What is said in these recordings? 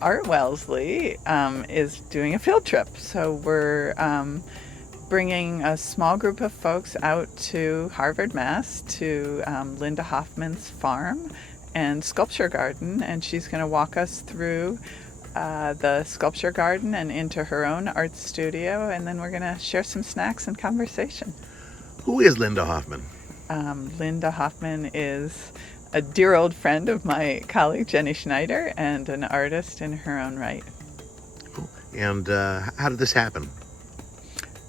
Art Wellesley is doing a field trip. So we're bringing a small group of folks out to Harvard, Mass, to Linda Hoffman's farm and sculpture garden, and she's going to walk us through the sculpture garden and into her own art studio, and then we're going to share some snacks and conversation. Who is Linda Hoffman? Linda Hoffman is a dear old friend of my colleague Jenny Schneider and an artist in her own right. And how did this happen?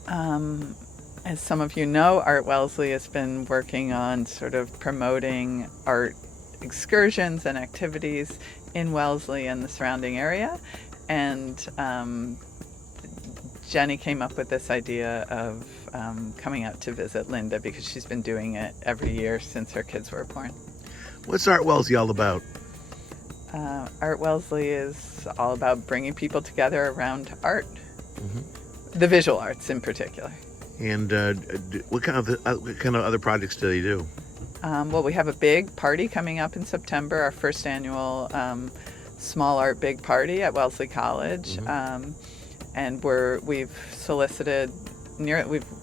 As some of you know, Art Wellesley has been working on sort of promoting art excursions and activities in Wellesley and the surrounding area. And Jenny came up with this idea of coming out to visit Linda because she's been doing it every year since her kids were born. What's Art Wellesley all about? Art Wellesley is all about bringing people together around art, the visual arts in particular. And what kind of other projects do they do? Well, we have a big party coming up in September, our first annual Small Art Big Party at Wellesley College. And we've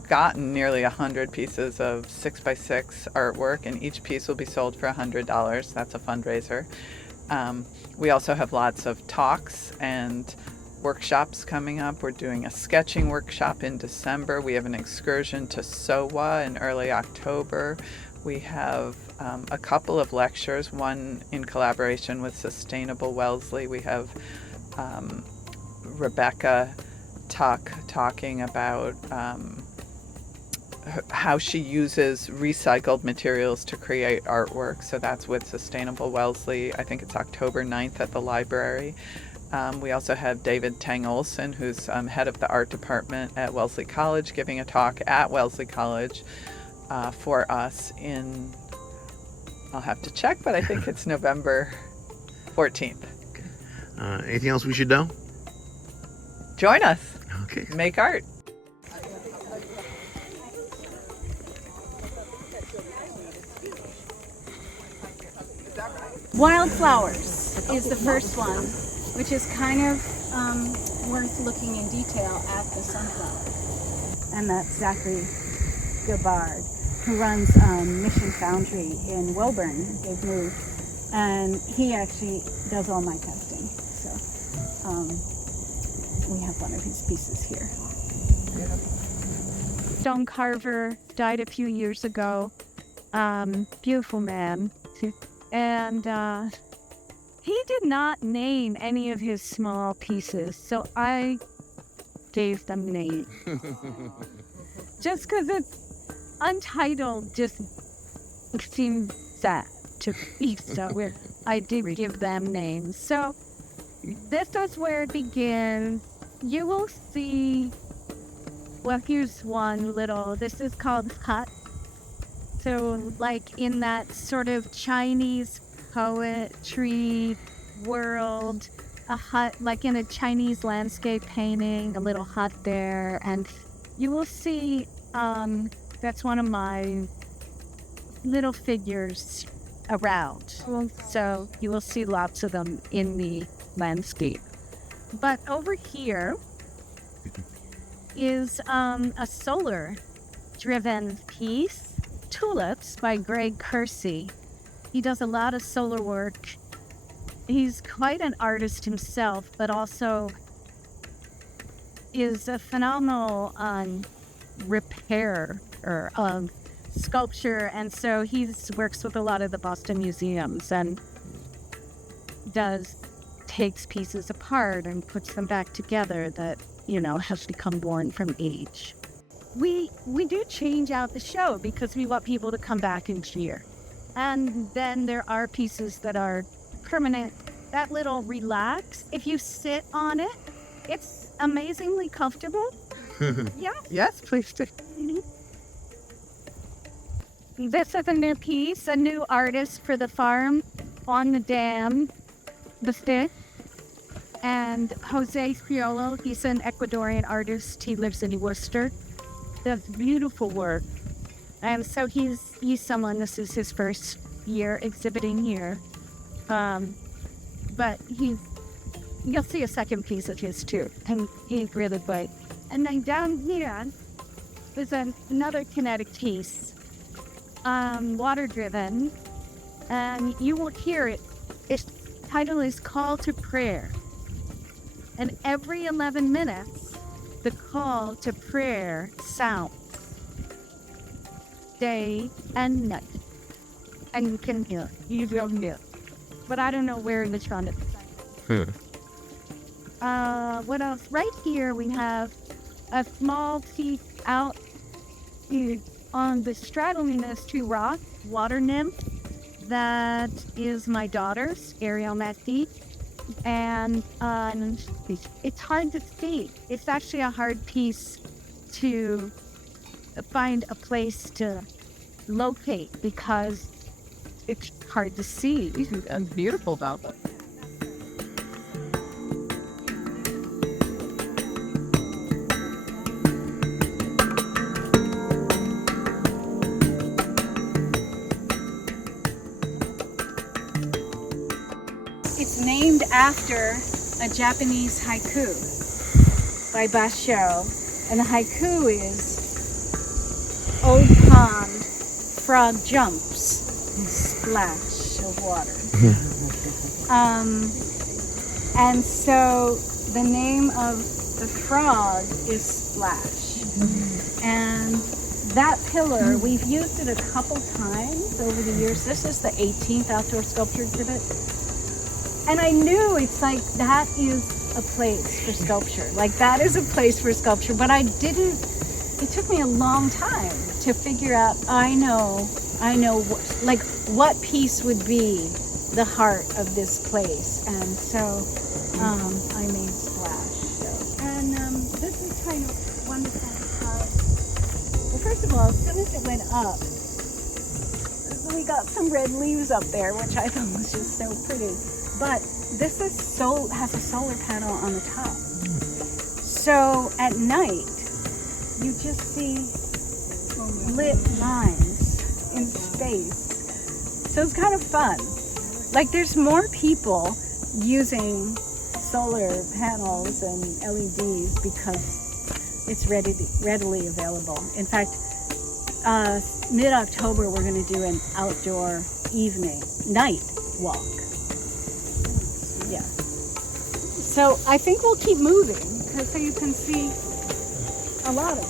gotten nearly 100 pieces of 6x6 artwork, and each piece will be sold for $100. That's a fundraiser. We also have lots of talks and workshops coming up. We're doing a sketching workshop in December. We have an excursion to SOWA in early October. We have a couple of lectures, one in collaboration with Sustainable Wellesley. We have Rebecca talking about how she uses recycled materials to create artwork. So that's with Sustainable Wellesley. I think it's October 9th at the library. We also have David Tang Olson, who's head of the art department at Wellesley College, giving a talk at Wellesley College for us in, I'll have to check, but I think it's November 14th. Anything else we should know? Join us. Okay. Make art. Wildflowers is the first one, which is kind of worth looking in detail at the sunflower. And that's Zachary Gabbard, who runs Mission Foundry in Welburn. They've moved. And he actually does all my testing. So we have one of his pieces here. Stone carver, died a few years ago. Beautiful man. And he did not name any of his small pieces, so I gave them names. Just because it's untitled just seems sad to me, so I did give them names. So this is where it begins. You will see, well, here's one little, this is called hut. So like in that sort of Chinese poetry world, a hut, like in a Chinese landscape painting, a little hut there. And you will see, that's one of my little figures around. So you will see lots of them in the landscape. But over here is a solar-driven piece, Tulips by Greg Kersey. He does a lot of solar work. He's quite an artist himself, but also is a phenomenal repairer of sculpture, and so he works with a lot of the Boston museums and takes pieces apart and puts them back together that, have become born from age. We do change out the show because we want people to come back and cheer. And then there are pieces that are permanent. That little relax, if you sit on it, it's amazingly comfortable. Yeah. Yes, please do. This is a new piece, a new artist for the farm on the dam, the stick. And Jose Fiolo, he's an Ecuadorian artist. He lives in Worcester. Does beautiful work. And so he's someone, this is his first year exhibiting here. But you'll see a second piece of his too, and he's really big. And then down here is another kinetic piece, water driven, and you will hear it. Its title is Call to Prayer. And every 11 minutes, the call to prayer sounds, day and night. And you can hear it. You will hear it. But I don't know where it was found. What else? Right here we have a small piece out on the straddling those two rocks, water nymph. That is my daughter's, Ariel Messi. And it's hard to see. It's actually a hard piece to find a place to locate because it's hard to see. And beautiful about it. It's named after a Japanese haiku by Basho. And the haiku is, "Old pond, frog jumps, splash of water." And so the name of the frog is Splash. And that pillar, we've used it a couple times over the years. This is the 18th outdoor sculpture exhibit. And I knew it's like, that is a place for sculpture. Like, that is a place for sculpture. But I didn't, it took me a long time to figure out, I know, what piece would be the heart of this place. And so I made Splash. And this is kind of wonderful because, well, first of all, as soon as it went up, we got some red leaves up there, which I thought was just so pretty. But this is has a solar panel on the top. So at night, you just see lit lines in space. So it's kind of fun. Like, there's more people using solar panels and LEDs because it's readily available. In fact, mid-October, we're going to do an outdoor night walk. Yeah. So I think we'll keep moving so you can see a lot of it.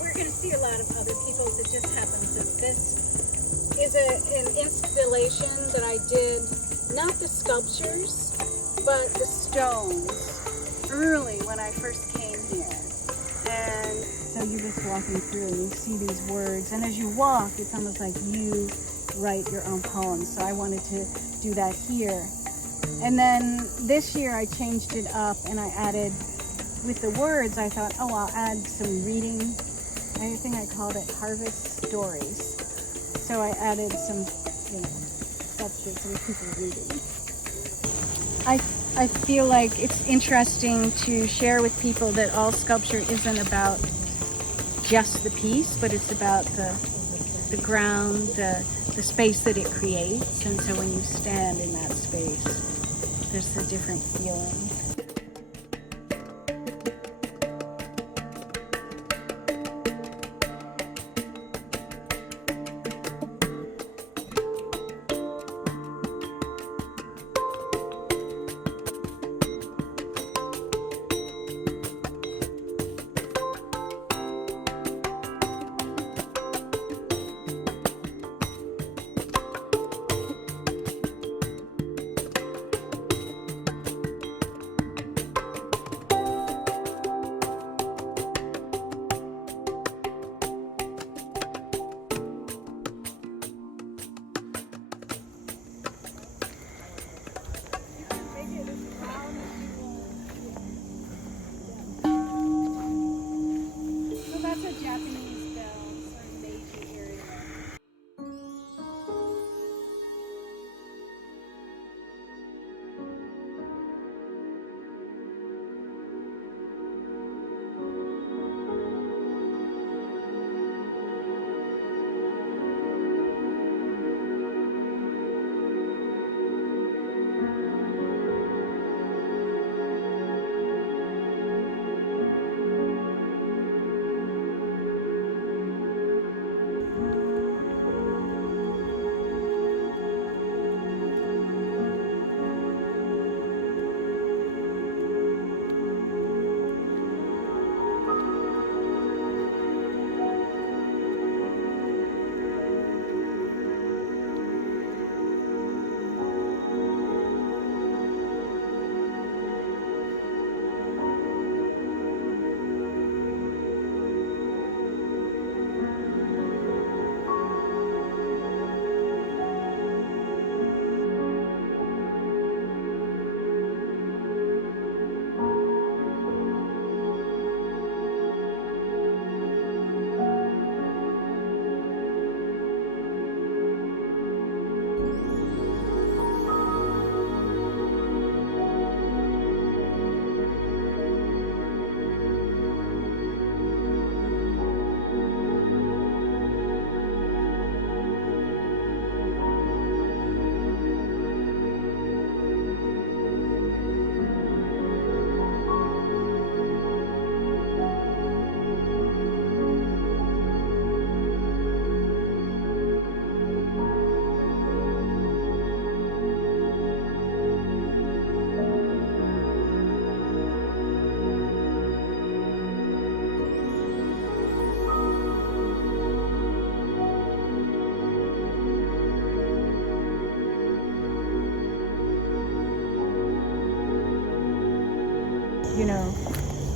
We're going to see a lot of other people's. It just happens that this is an installation that I did, not the sculptures, but the stones early when I first came here. And so you're just walking through and you see these words. And as you walk, it's almost like you write your own poems. So I wanted to do that here. And then this year I changed it up and I added, with the words, I thought, oh, I'll add some reading. I think I called it Harvest Stories. So I added some, sculptures with people reading. I feel like it's interesting to share with people that all sculpture isn't about just the piece, but it's about the ground, the space that it creates. And so when you stand in that space, there's a different feeling.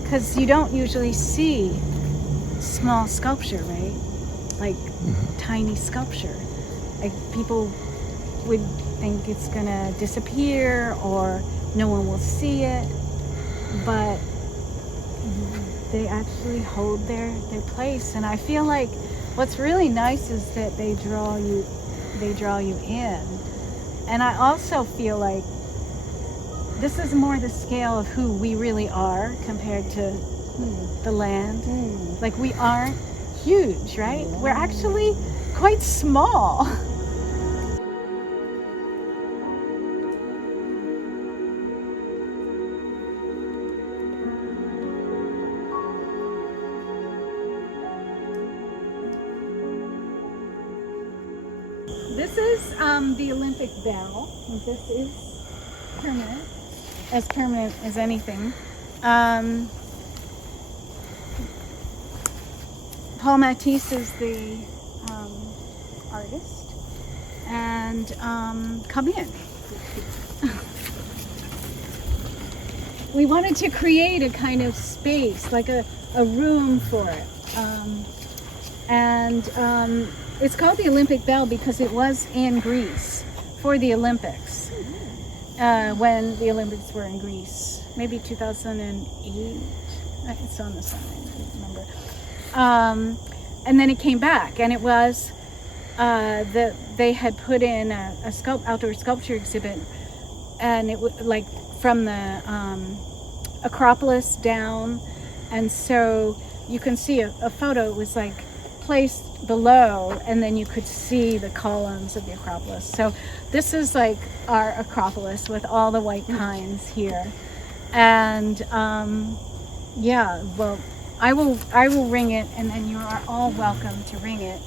because you don't usually see small sculpture, right? Like tiny sculpture. Like people would think it's gonna disappear or no one will see it, but they actually hold their place. And I feel like what's really nice is that they draw you in. And I also feel like this is more the scale of who we really are compared to the land. Like we aren't huge, right? We're actually quite small. This is the Olympic bell. This is permanent, as permanent as anything. Paul Matisse is the artist, and come in. We wanted to create a kind of space, like a room for it, and it's called the Olympic Bell because it was in Greece for the Olympics, when the Olympics were in Greece, maybe 2008. It's on the sign, I don't remember. And then it came back, and it was they had put in a outdoor sculpture exhibit, and it was like from the Acropolis down, and so you can see a photo. It was like placed below, and then you could see the columns of the Acropolis. So this is like our Acropolis with all the white pines here, and yeah, well, I will ring it, and then you are all welcome to ring it.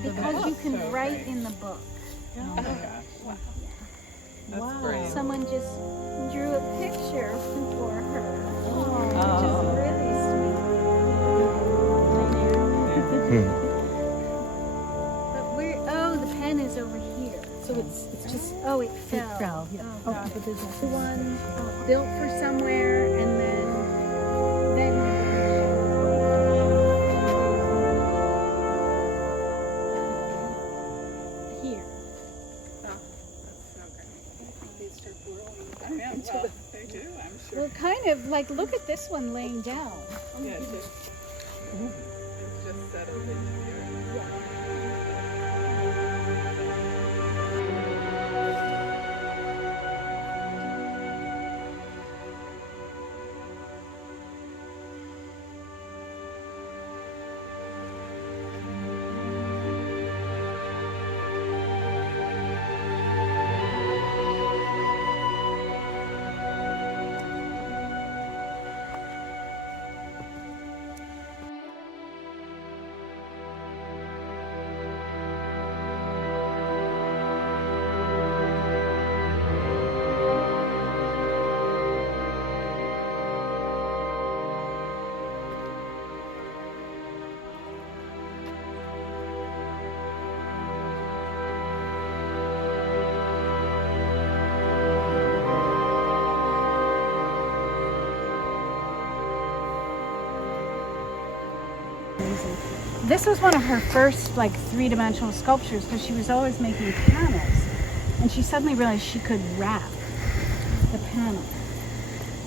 Because you can write in the book. Oh my gosh. Wow. That's Wow. great. Someone just drew a picture for her. Which is Oh. really sweet. But the pen is over here. So it's just Oh, it fell. yeah. Oh, gosh. The one built for somewhere of like, look at this one laying down. Yeah, it's just settled into the earth. This was one of her first like three-dimensional sculptures because she was always making panels, and she suddenly realized she could wrap the panel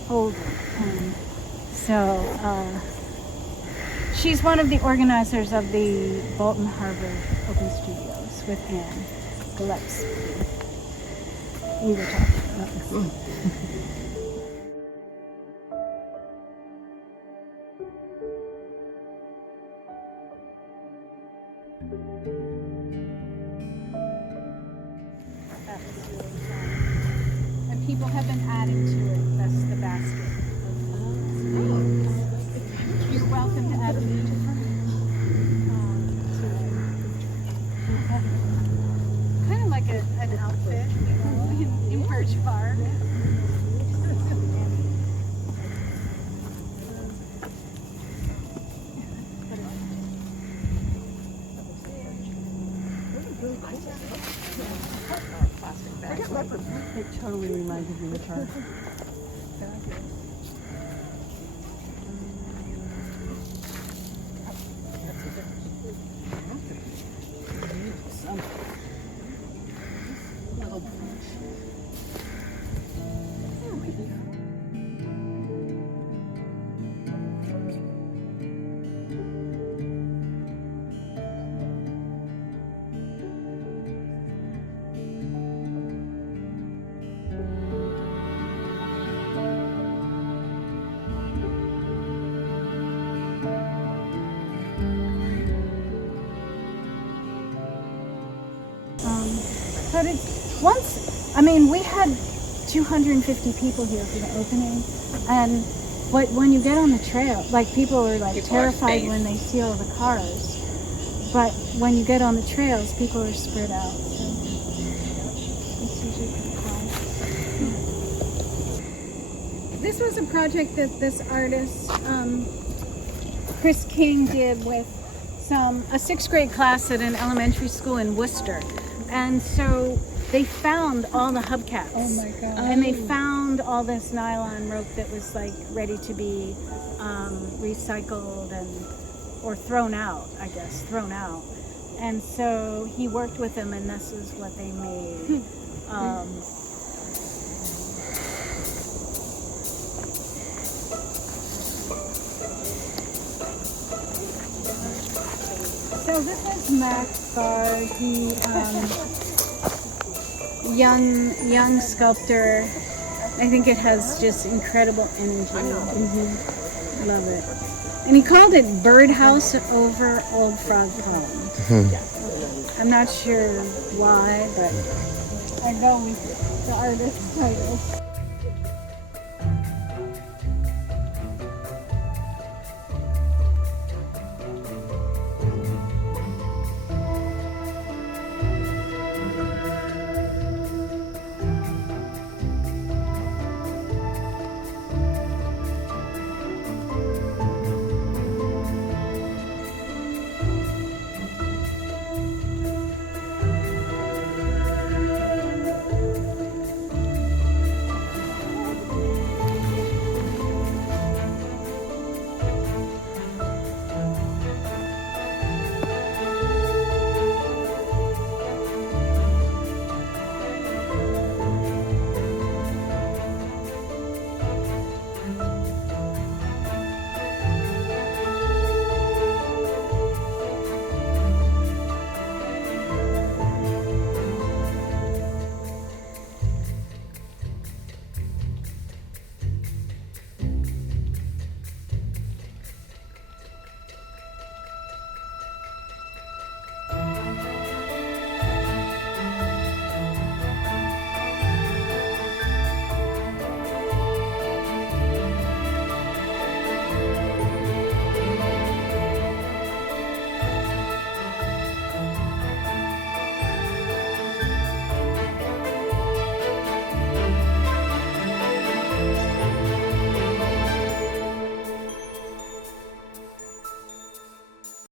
over. And so she's one of the organizers of the Bolton Harbor Open Studios with Anne Gillespie. We were talking about this. That was really fun. And people have been adding to it. That's the basket. You're welcome to add a leaf. Kind of like an outfit, you know, in Birch Park. It totally reminded me of her. But it's once, I mean, we had 250 people here for the opening, and when you get on the trail, like people are like terrified when they see all the cars, but when you get on the trails, people are spread out. So it's usually pretty fun. This was a project that this artist, Chris King, did with a sixth grade class at an elementary school in Worcester. And so they found all the hubcaps. Oh my God. And they found all this nylon rope that was like ready to be recycled or thrown out, I guess, And so he worked with them, and this is what they made. So this is Max Barr. He young sculptor. I think it has just incredible energy. Love it. And he called it Birdhouse over Old Frog Pond. I'm not sure why, but I know the artist's title.